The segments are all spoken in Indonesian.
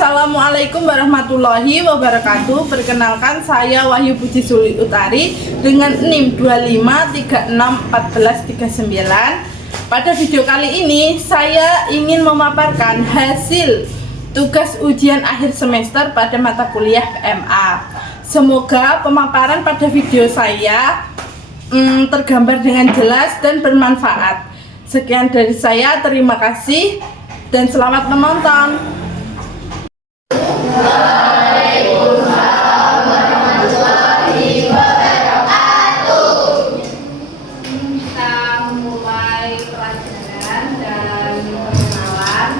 Assalamualaikum warahmatullahi wabarakatuh. Perkenalkan, saya Wahyu Puji Suli Utari dengan NIM 25361439. Pada video kali ini saya ingin memaparkan hasil tugas ujian akhir semester pada mata kuliah PMA. Semoga pemaparan pada video saya tergambar dengan jelas dan bermanfaat. Sekian dari saya, terima kasih dan selamat menonton. Waalaikumsalam warahmatullahi wabarakatuh. Kita mulai pelajaran dan perkenalan.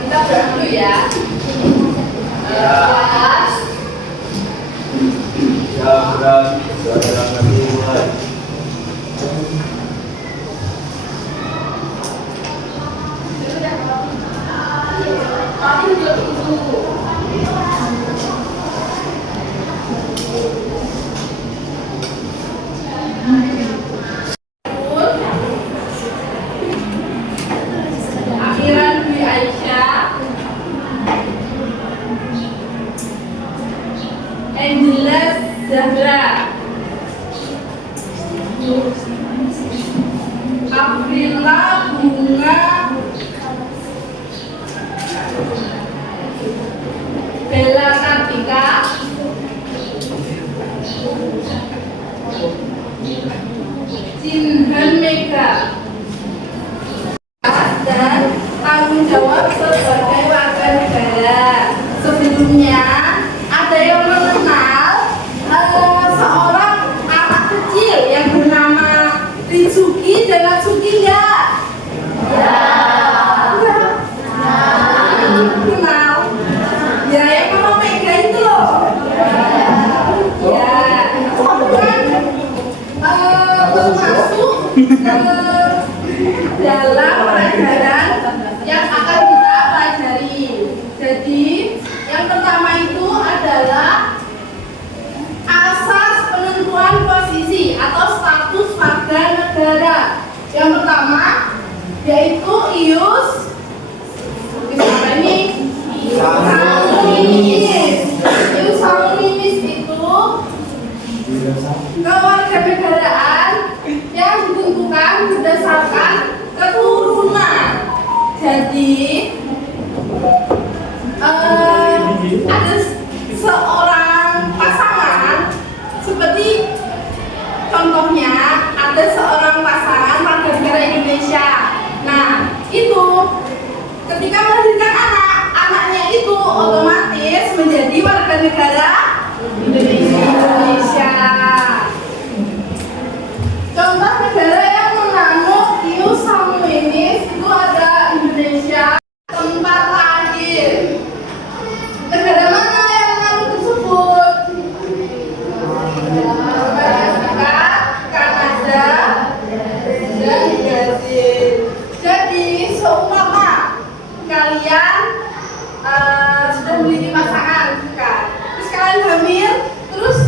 Kita dulu ya. Kelas. Akhiran Dwi Aisyah, Angela Zahra, Afrila Bunga, Bella Kartika, Jinhan Mega, dan tanggung jawab sebagai warga negara. Sebelumnya ada yang mengenal seorang anak kecil yang bernama Ritsuki dan Natsuki nggak? Ya. Kenal? Ya, yang Mama Mega itu loh. Ya, itu kan termasuk dalam pelajaran yang akan kita pelajari. Jadi, yang pertama itu adalah asas penentuan posisi atau status warga negara. Yang pertama yaitu ius ini ius sanguinis itu kewarganegaraan yang ditentukan berdasarkan keturunan. Jadi ada seorang pasangan, seperti contohnya ada seorang pasangan warga negara Indonesia. Nah, itu ketika melahirkan anaknya itu otomatis menjadi warga negara Indonesia. Contoh negara yang menganut ius sanguinis itu ada Indonesia. Tempat lahir, negara mana yang menganut tersebut? Amerika, Kanada, dan Brazil. Jadi seumpama kalian sudah memiliki pasangan, kan? Terus kalian hamil, terus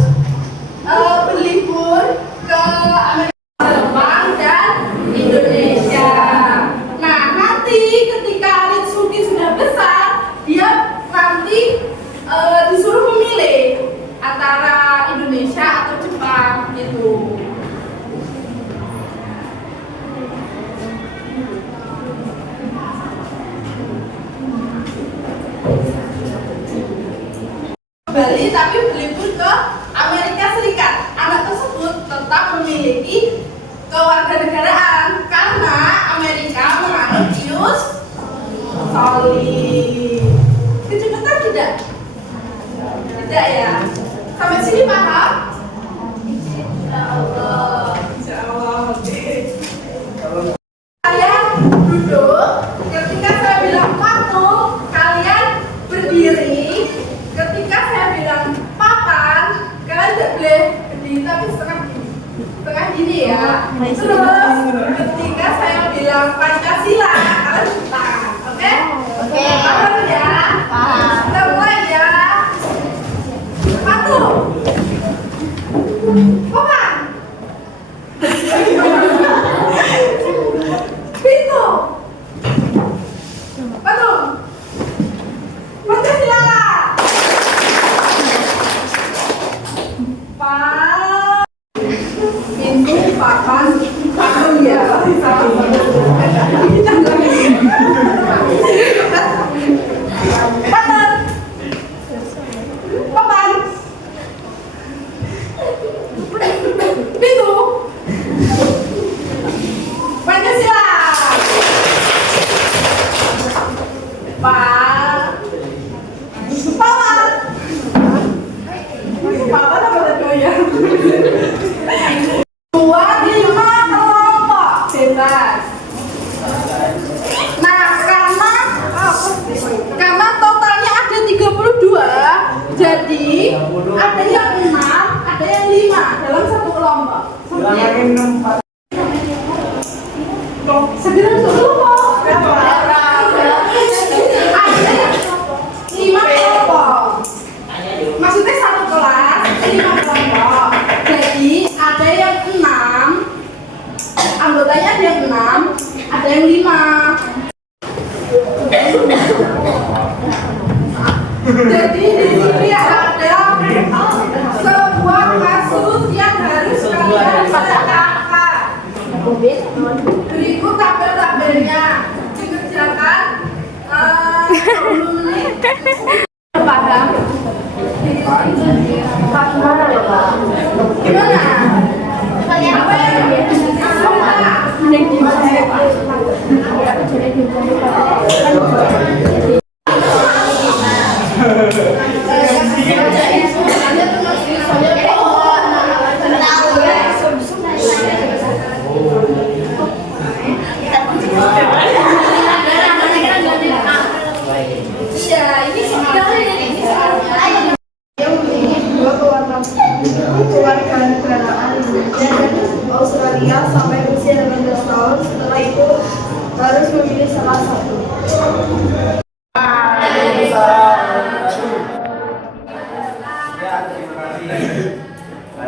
berlibur ke Amerika, Jepang, dan Indonesia. Nah, nanti ketika Ritsuki sudah besar, dia nanti disuruh memilih antara Indonesia atau Jepang gitu. Bali tapi berlibur ke Amerika Serikat. Anak tersebut tetap memiliki kewarganegaraan karena Amerika menganut ius soli. Kecepatan tidak? Tidak ya? Sampai sini paham? Insya Allah. Oke. Kalian duduk. Ketika saya bilang patung, kalian berdiri. Ketika saya bilang papan, kalian tidak boleh berdiri tapi setengah gini ya. Terus ketika saya bilang Pancasila, kalian cepat. Oke? Oke. Paham ya? Paham. Kita mulai ya. Patung. Papan. Pintu. Patung. Papan. Papan apa doyan? 2, 5 kelompok bebas. Nah, karena totalnya ada 32, jadi ada yang 6, ada yang 5 dalam satu kelompok. Segera kelompok. Ada yang 5 kelompok. Maksudnya satu kelas 5 kelompok. Jadi ada yang 6, anggotanya ada yang 6, ada yang 5. Jadi di sini ada sebuah kasus yang harus kalian bacakan. Berikut tabel-tabelnya dikerjakan 10 menit. Paham? Gimana? Apa kewarganegaraan Indonesia dan Australia sampai usia 18 tahun. Setelah itu harus memilih salah satu. Nah,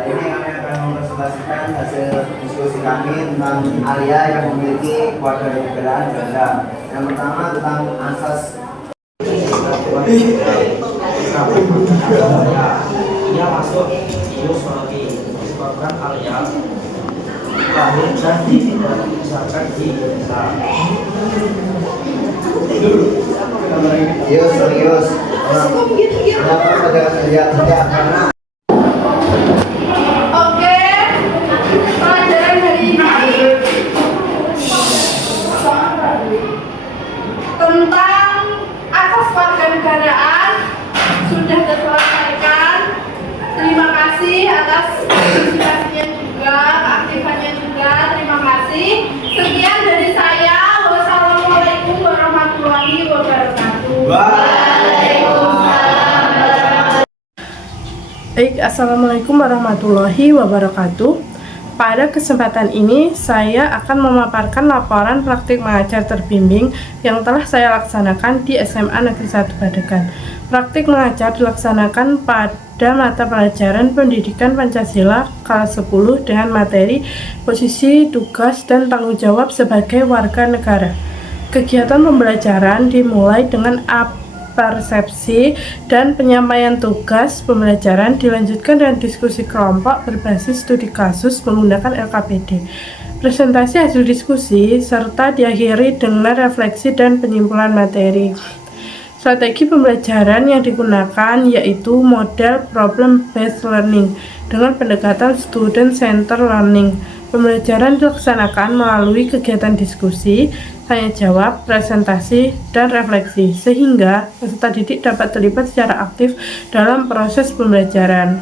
ini kami akan mempresentasikan hasil diskusi kami tentang Arya yang memiliki kewarganegaraan ganda. Yang pertama tentang asas ia masuk Yusrati disebabkan Arya lahir dan tidak dibesarkan di desa. serius. Kenapa pada kerja karena Oke, pelajaran hari ini tentang asas kewarganegaraan sudah terselesaikan. Terima kasih atas partisipasinya juga, keaktifannya juga. Terima kasih. Sekian dari saya. Wassalamualaikum warahmatullahi wabarakatuh. Baik, Assalamualaikum warahmatullahi wabarakatuh. Pada kesempatan ini, saya akan memaparkan laporan praktik mengajar terbimbing yang telah saya laksanakan di SMA Negeri 1 Badegan. Praktik mengajar dilaksanakan pada mata pelajaran Pendidikan Pancasila kelas 10 dengan materi posisi, tugas, dan tanggung jawab sebagai warga negara. Kegiatan pembelajaran dimulai dengan persepsi dan penyampaian tugas pembelajaran, dilanjutkan dengan diskusi kelompok berbasis studi kasus menggunakan LKPD, presentasi hasil diskusi, serta diakhiri dengan refleksi dan penyimpulan materi. Strategi pembelajaran yang digunakan yaitu model problem based learning dengan pendekatan student center learning. Pembelajaran dilaksanakan melalui kegiatan diskusi, tanya jawab, presentasi, dan refleksi, sehingga peserta didik dapat terlibat secara aktif dalam proses pembelajaran.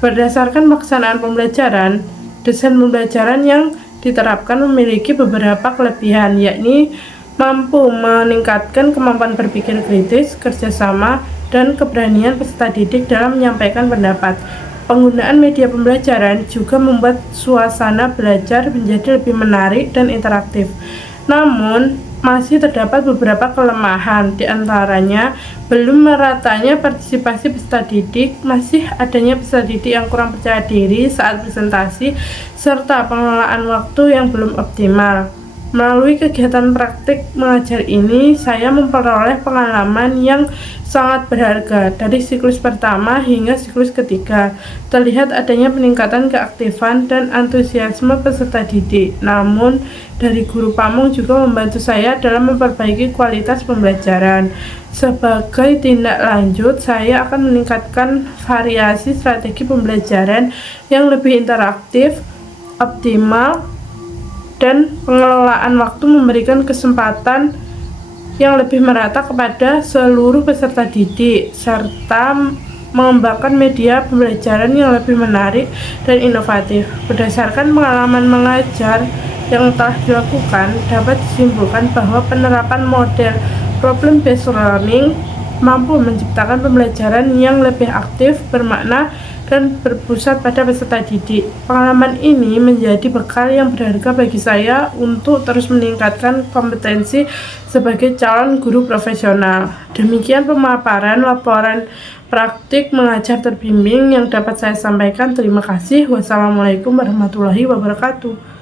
Berdasarkan pelaksanaan pembelajaran, desain pembelajaran yang diterapkan memiliki beberapa kelebihan, yakni mampu meningkatkan kemampuan berpikir kritis, kerjasama, dan keberanian peserta didik dalam menyampaikan pendapat. Penggunaan media pembelajaran juga membuat suasana belajar menjadi lebih menarik dan interaktif. Namun, masih terdapat beberapa kelemahan, di antaranya belum meratanya partisipasi peserta didik, masih adanya peserta didik yang kurang percaya diri saat presentasi, serta pengelolaan waktu yang belum optimal. Melalui kegiatan praktik mengajar ini, saya memperoleh pengalaman yang sangat berharga. Dari siklus pertama hingga siklus ketiga, terlihat adanya peningkatan keaktifan dan antusiasme peserta didik. Namun, dari guru pamong juga membantu saya dalam memperbaiki kualitas pembelajaran. Sebagai tindak lanjut, saya akan meningkatkan variasi strategi pembelajaran yang lebih interaktif, optimal, dan pengelolaan waktu memberikan kesempatan yang lebih merata kepada seluruh peserta didik, serta mengembangkan media pembelajaran yang lebih menarik dan inovatif. Berdasarkan pengalaman mengajar yang telah dilakukan, dapat disimpulkan bahwa penerapan model problem-based learning mampu menciptakan pembelajaran yang lebih aktif, bermakna, dan berpusat pada peserta didik. Pengalaman ini menjadi bekal yang berharga bagi saya untuk terus meningkatkan kompetensi sebagai calon guru profesional. Demikian pemaparan laporan praktik mengajar terbimbing yang dapat saya sampaikan. Terima kasih. Wassalamualaikum warahmatullahi wabarakatuh.